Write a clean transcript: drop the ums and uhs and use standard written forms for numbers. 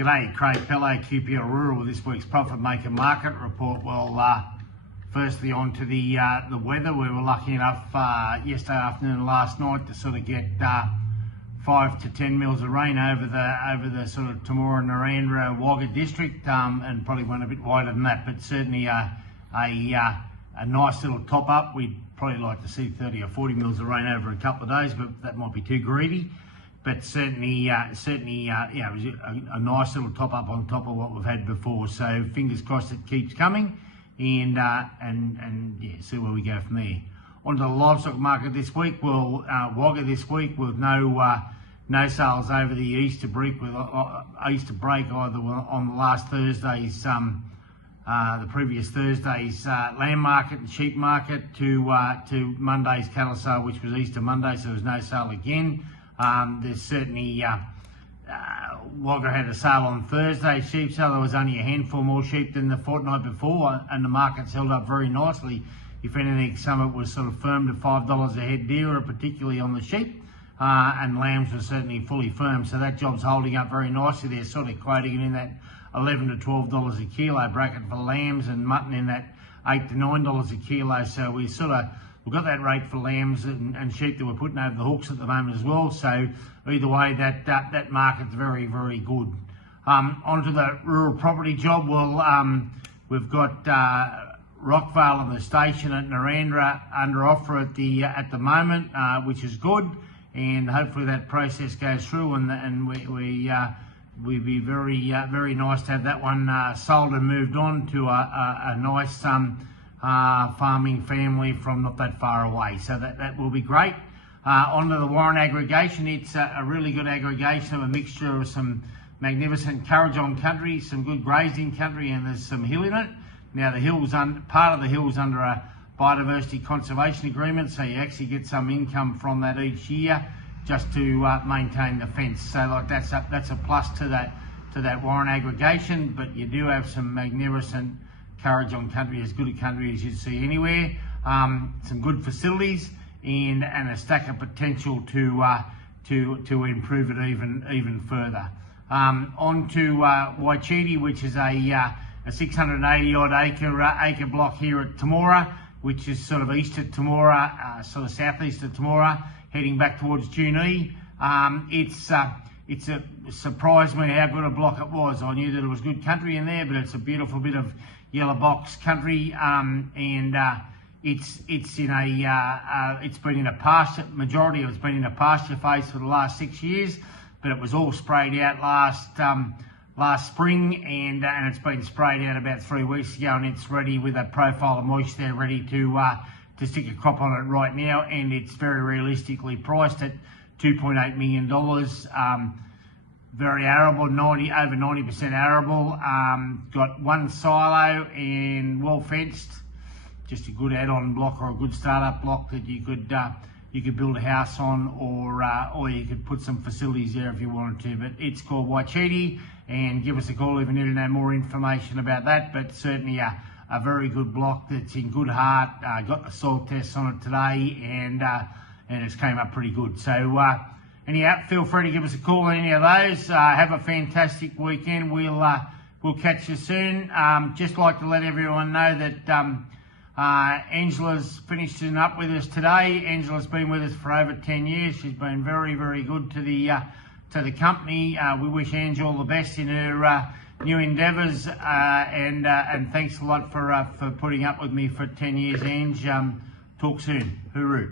G'day, Craig Pello, QPL Rural with this week's Profit Maker Market Report. Well, firstly on to the weather. We were lucky enough yesterday afternoon and last night to sort of get 5 to 10 mils of rain over the sort of Temora, Narandra, Wagga district, and probably went a bit wider than that, but certainly a nice little top up. We'd probably like to see 30 or 40 mils of rain over a couple of days, but that might be too greedy. But certainly, it was a nice little top up on top of what we've had before. So fingers crossed it keeps coming, and see where we go from there. On to the livestock market this week. Well, Wagga this week with no sales over the Easter break either on the last Thursday's, the previous Thursday's lamb market and sheep market to Monday's cattle sale, which was Easter Monday, so there was no sale again. There's certainly, Wagga had a sale on Thursday, sheep sale. There was only a handful more sheep than the fortnight before, and the market's held up very nicely. If anything, some of it was sort of firm to $5 a head dearer, particularly on the sheep, and lambs were certainly fully firm. So that job's holding up very nicely. They're sort of quoting it in that $11 to $12 a kilo bracket for lambs, and mutton in that $8 to $9 a kilo. So we've got that rate for lambs and sheep that we're putting over the hooks at the moment as well. So either way, that market's very, very good. Onto the rural property job. Well, we've got Rockvale and the station at Narandra under offer at the moment, which is good, and hopefully that process goes through, and we'd be very nice to have that one sold and moved on to a nice farming family from not that far away. So that will be great. Onto the Warren aggregation. It's a really good aggregation of a mixture of some magnificent courage on country, some good grazing country, and there's some hill in it. Now part of the hill's under a biodiversity conservation agreement, so you actually get some income from that each year just to maintain the fence. So like that's a plus to that Warren aggregation. But you do have some magnificent courage on country, as good a country as you'd see anywhere. Some good facilities and a stack of potential to improve it even further. On to Waichiti, which is a 680 odd acre block here at Temora, which is sort of east of Temora, sort of southeast of Temora, heading back towards Junee. It surprised me how good a block it was. I knew that it was good country in there, but it's a beautiful bit of yellow box country, and it's been in a pasture. Majority of it's been in a pasture phase for the last 6 years, but it was all sprayed out last spring, and it's been sprayed out about 3 weeks ago, and it's ready with a profile of moisture there, ready to stick a crop on it right now, and it's very realistically priced at $2.8 million. Very arable, over 90% arable. Got one silo and well fenced. Just a good add-on block or a good startup block that you could build a house on, or you could put some facilities there if you wanted to. But it's called Waichiti, and give us a call if you need to know more information about that. But certainly a very good block that's in good heart. Got the soil tests on it today, and it's came up pretty good. So anyhow, feel free to give us a call on any of those. Have a fantastic weekend. We'll catch you soon. Just like to let everyone know that Angela's finishing up with us today. Angela's been with us for over 10 years. She's been very, very good to the company. We wish Angela all the best in her new endeavours, and thanks a lot for putting up with me for 10 years, Ange. Talk soon. Hooroo.